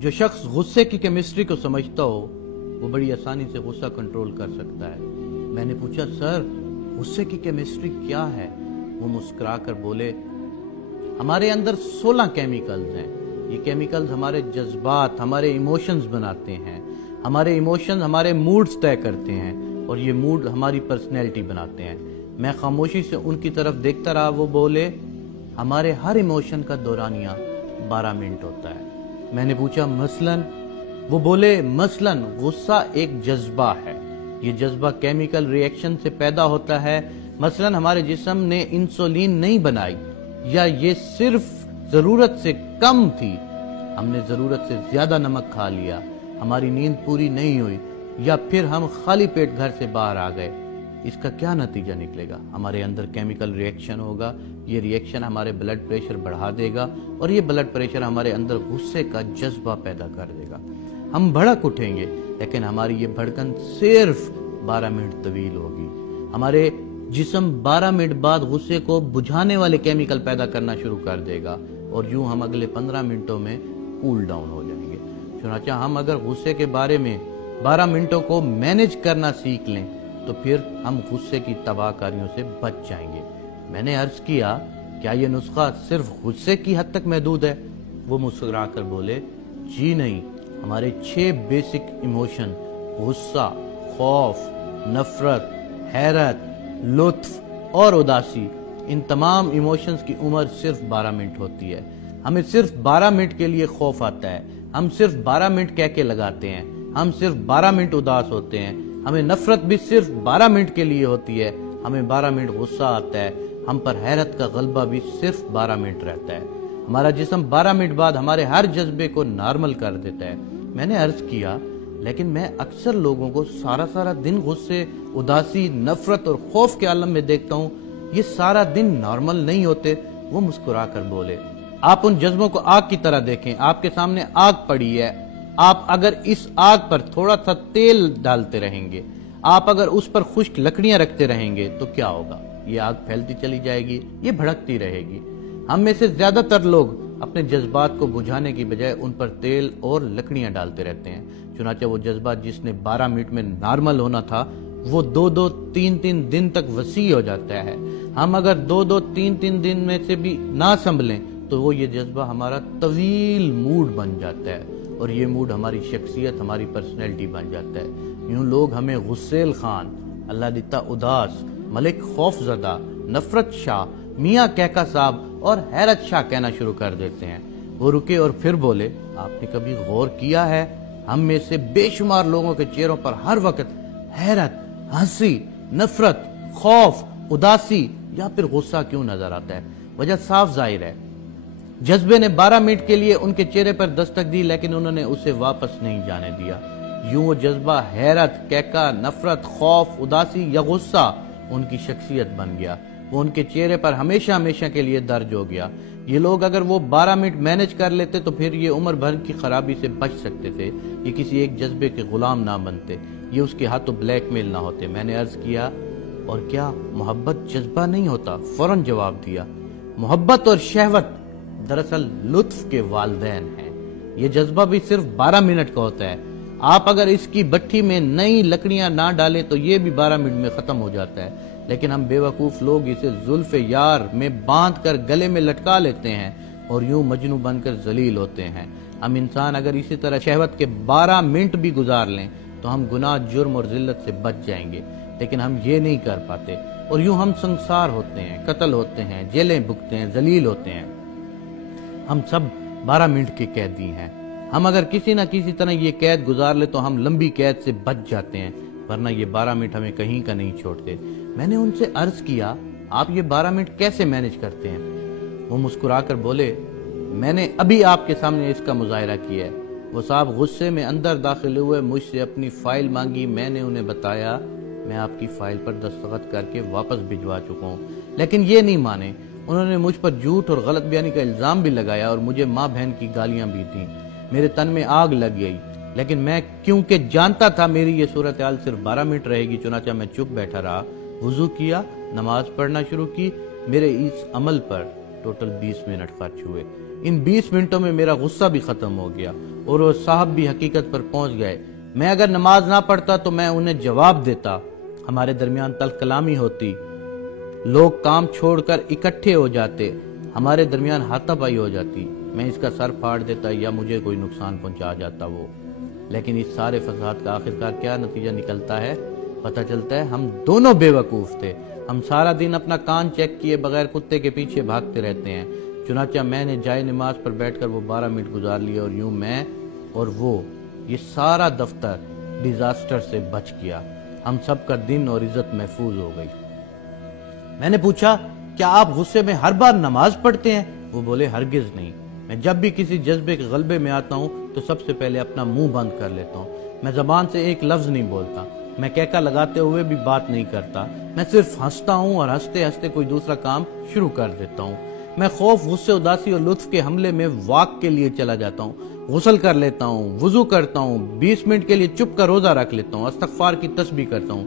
جو شخص غصے کی کیمسٹری کو سمجھتا ہو وہ بڑی آسانی سے غصہ کنٹرول کر سکتا ہے۔ میں نے پوچھا سر غصے کی کیمسٹری کیا ہے؟ وہ مسکرا کر بولے ہمارے اندر 16 کیمیکلز ہیں۔ یہ کیمیکلز ہمارے جذبات، ہمارے ایموشنز بناتے ہیں۔ ہمارے ایموشنز ہمارے موڈز طے کرتے ہیں اور یہ موڈ ہماری پرسنالٹی بناتے ہیں۔ میں خاموشی سے ان کی طرف دیکھتا رہا۔ وہ بولے ہمارے ہر ایموشن کا دورانیہ 12 منٹ ہوتا ہے۔ میں نے پوچھا مثلاً؟ وہ بولے مثلاً غصہ ایک جذبہ ہے، یہ جذبہ کیمیکل ری ایکشن سے پیدا ہوتا ہے۔ مثلاً ہمارے جسم نے انسولین نہیں بنائی یا یہ صرف ضرورت سے کم تھی، ہم نے ضرورت سے زیادہ نمک کھا لیا، ہماری نیند پوری نہیں ہوئی یا پھر ہم خالی پیٹ گھر سے باہر آ گئے۔ اس کا کیا نتیجہ نکلے گا؟ ہمارے اندر کیمیکل ری ایکشن ہوگا، یہ ری ایکشن ہمارے بلڈ پریشر بڑھا دے گا اور یہ بلڈ پریشر ہمارے اندر غصے کا جذبہ پیدا کر دے گا۔ ہم بھڑک اٹھیں گے لیکن ہماری یہ بھڑکن صرف 12 منٹ طویل ہوگی۔ ہمارے جسم 12 منٹ بعد غصے کو بجھانے والے کیمیکل پیدا کرنا شروع کر دے گا اور یوں ہم اگلے 15 منٹوں میں کول ڈاؤن ہو جائیں گے۔ چنانچہ ہم اگر غصے کے بارے میں 12 منٹوں کو مینج کرنا سیکھ لیں تو پھر ہم غصے کی تباہ کاریوں سے بچ جائیں گے۔ میں نے عرض کیا کیا یہ نسخہ صرف غصے کی حد تک محدود ہے؟ وہ مسکرا کر بولے جی نہیں، ہمارے 6 بیسک ایموشن غصہ، خوف، نفرت، حیرت، لطف اور اداسی، ان تمام ایموشنز کی عمر صرف 12 منٹ ہوتی ہے۔ ہمیں صرف 12 منٹ کے لیے خوف آتا ہے، ہم صرف 12 منٹ کہہ کے لگاتے ہیں، ہم صرف 12 منٹ اداس ہوتے ہیں، ہمیں نفرت بھی صرف 12 منٹ کے لیے ہوتی ہے، ہمیں 12 منٹ غصہ آتا ہے، ہم پر حیرت کا غلبہ بھی صرف 12 منٹ رہتا ہے۔ ہمارا جسم 12 منٹ بعد ہمارے ہر جذبے کو نارمل کر دیتا ہے۔ میں نے عرض کیا لیکن میں اکثر لوگوں کو سارا دن غصے، اداسی، نفرت اور خوف کے عالم میں دیکھتا ہوں، یہ سارا دن نارمل نہیں ہوتے۔ وہ مسکرا کر بولے آپ ان جذبوں کو آگ کی طرح دیکھیں، آپ کے سامنے آگ پڑی ہے، آپ اگر اس آگ پر تھوڑا سا تیل ڈالتے رہیں گے، آپ اگر اس پر خشک لکڑیاں رکھتے رہیں گے تو کیا ہوگا؟ یہ آگ پھیلتی چلی جائے گی، یہ بھڑکتی رہے گی۔ ہم میں سے زیادہ تر لوگ اپنے جذبات کو بجھانے کی بجائے ان پر تیل اور لکڑیاں ڈالتے رہتے ہیں۔ چنانچہ وہ جذبہ جس نے 12 منٹ میں نارمل ہونا تھا وہ 2-2، 3-3 دن تک وسیع ہو جاتا ہے۔ ہم اگر 2-2، 3-3 دن میں سے بھی نہ سنبھلیں تو وہ یہ جذبہ ہمارا طویل موڈ بن جاتا ہے اور یہ موڈ ہماری شخصیت، ہماری پرسنالٹی بن جاتا ہے۔ یوں لوگ ہمیں غسیل خان، اللہ دیتا اداس، ملک خوف زدہ، نفرت شاہ، میاں کہکا صاحب اور حیرت شاہ کہنا شروع کر دیتے ہیں۔ وہ رکے اور پھر بولے آپ نے کبھی غور کیا ہے ہم میں سے بے شمار لوگوں کے چہروں پر ہر وقت حیرت، ہنسی، نفرت، خوف، اداسی یا پھر غصہ کیوں نظر آتا ہے؟ وجہ صاف ظاہر ہے، جذبے نے 12 منٹ کے لیے ان کے چہرے پر دستک دی لیکن انہوں نے اسے واپس نہیں جانے دیا۔ یوں وہ جذبہ حیرت، کہکا، نفرت، خوف، اداسی یا غصہ ان کی شخصیت بن گیا، وہ ان کے چہرے پر ہمیشہ ہمیشہ کے لیے درج ہو گیا۔ یہ لوگ اگر وہ 12 منٹ مینج کر لیتے تو پھر یہ عمر بھر کی خرابی سے بچ سکتے تھے، یہ کسی ایک جذبے کے غلام نہ بنتے، یہ اس کے ہاتھوں بلیک میل نہ ہوتے۔ میں نے عرض کیا اور کیا محبت جذبہ نہیں ہوتا؟ فوراً جواب دیا محبت اور شہوت دراصل لطف کے والدین ہیں، یہ جذبہ بھی صرف 12 منٹ کا ہوتا ہے۔ آپ اگر اس کی بٹھی میں نئی لکڑیاں نہ ڈالیں تو یہ بھی 12 منٹ میں ختم ہو جاتا ہے، لیکن ہم بے وقوف لوگ اسے زلف یار میں باندھ کر گلے میں لٹکا لیتے ہیں اور یوں مجنو بن کر ذلیل ہوتے ہیں۔ ہم انسان اگر اسی طرح شہوت کے 12 منٹ بھی گزار لیں تو ہم گناہ، جرم اور ذلت سے بچ جائیں گے، لیکن ہم یہ نہیں کر پاتے اور یوں ہم سنسار ہوتے ہیں، قتل ہوتے ہیں، جیلیں بھگتے ہیں، ذلیل ہوتے ہیں۔ ہم سب 12 منٹ کے قیدی ہیں۔ ہم اگر کسی نہ کسی طرح یہ قید گزار لے تو ہم لمبی قید سے بچ جاتے ہیں، ورنہ یہ 12 منٹ ہمیں کہیں کا نہیں چھوڑتے۔ میں نے ان سے عرض کیا آپ یہ 12 منٹ کیسے مینج کرتے ہیں؟ وہ مسکرا کر بولے میں نے ابھی آپ کے سامنے اس کا مظاہرہ کیا ہے۔ وہ صاحب غصے میں اندر داخل ہوئے، مجھ سے اپنی فائل مانگی، میں نے انہیں بتایا میں آپ کی فائل پر دستخط کر کے واپس بھجوا چکا ہوں، لیکن یہ نہیں مانے، انہوں نے مجھ پر جھوٹ اور غلط بیانی کا الزام بھی لگایا اور مجھے ماں بہن کی گالیاں بھی دیں، میرے تن میں آگ لگ گئی، لیکن میں کیونکہ جانتا تھا میری یہ صورتحال صرف 12 منٹ رہے گی، چنانچہ میں چپ بیٹھا رہا، وضو کیا، نماز پڑھنا شروع کی۔ میرے اس عمل پر ٹوٹل 20 منٹ خرچ ہوئے۔ ان 20 منٹوں میں میرا غصہ بھی ختم ہو گیا اور وہ صاحب بھی حقیقت پر پہنچ گئے۔ میں اگر نماز نہ پڑھتا تو میں انہیں جواب دیتا، ہمارے درمیان تلخ کلامی ہوتی، لوگ کام چھوڑ کر اکٹھے ہو جاتے، ہمارے درمیان ہاتھا پائی ہو جاتی، میں اس کا سر پھاڑ دیتا یا مجھے کوئی نقصان پہنچا جاتا وہ۔ لیکن اس سارے فساد کا آخرکار کیا نتیجہ نکلتا ہے؟ پتہ چلتا ہے ہم دونوں بے وقوف تھے۔ ہم سارا دن اپنا کان چیک کیے بغیر کتے کے پیچھے بھاگتے رہتے ہیں۔ چنانچہ میں نے جائے نماز پر بیٹھ کر وہ 12 منٹ گزار لیے اور یوں میں اور وہ یہ سارا دفتر ڈیزاسٹر سے بچ گیا۔ ہم سب کا دن اور عزت محفوظ ہو گئی۔ میں نے پوچھا کیا آپ غصے میں ہر بار نماز پڑھتے ہیں؟ وہ بولے ہرگز نہیں، میں جب بھی کسی جذبے کے غلبے میں آتا ہوں تو سب سے پہلے اپنا منہ بند کر لیتا ہوں۔ میں زبان سے ایک لفظ نہیں بولتا، میں کہکا لگاتے ہوئے بھی بات نہیں کرتا، میں صرف ہنستا ہوں اور ہنستے ہنستے کوئی دوسرا کام شروع کر دیتا ہوں۔ میں خوف، غصے، اداسی اور لطف کے حملے میں واک کے لیے چلا جاتا ہوں، غسل کر لیتا ہوں، وضو کرتا ہوں، 20 منٹ کے لیے چپ کا روزہ رکھ لیتا ہوں، استغفار کی تسبیح کرتا ہوں،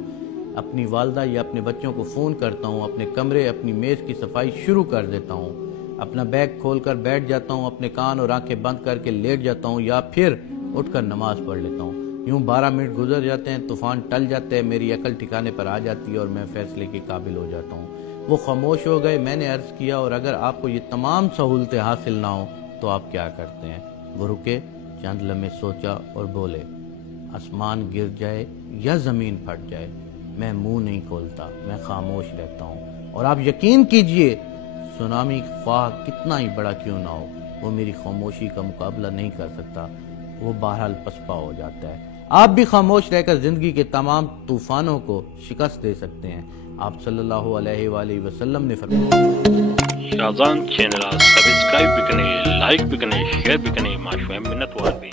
اپنی والدہ یا اپنے بچوں کو فون کرتا ہوں، اپنے کمرے، اپنی میز کی صفائی شروع کر دیتا ہوں، اپنا بیگ کھول کر بیٹھ جاتا ہوں، اپنے کان اور آنکھیں بند کر کے لیٹ جاتا ہوں یا پھر اٹھ کر نماز پڑھ لیتا ہوں۔ یوں 12 منٹ گزر جاتے ہیں، طوفان ٹل جاتے ہیں، میری عقل ٹھکانے پر آ جاتی ہے اور میں فیصلے کے قابل ہو جاتا ہوں۔ وہ خاموش ہو گئے۔ میں نے عرض کیا اور اگر آپ کو یہ تمام سہولتیں حاصل نہ ہوں تو آپ کیا کرتے ہیں؟ وہ رکے، چند لمحے سوچا اور بولے آسمان گر جائے یا زمین پھٹ جائے میں منہ نہیں کھولتا، میں خاموش رہتا ہوں، اور آپ یقین کیجئے سونامی خواہ کتنا ہی بڑا کیوں نہ ہو وہ میری خاموشی کا مقابلہ نہیں کر سکتا، وہ بہرحال پسپا ہو جاتا ہے۔ آپ بھی خاموش رہ کر زندگی کے تمام طوفانوں کو شکست دے سکتے ہیں۔ آپ صلی اللہ علیہ وآلہ وسلم نے فرمایا شازان چینل سبسکرائب بھی کریں، لائک بھی کریں، شیئر بھی کریں، ماشوائے منت وار بھی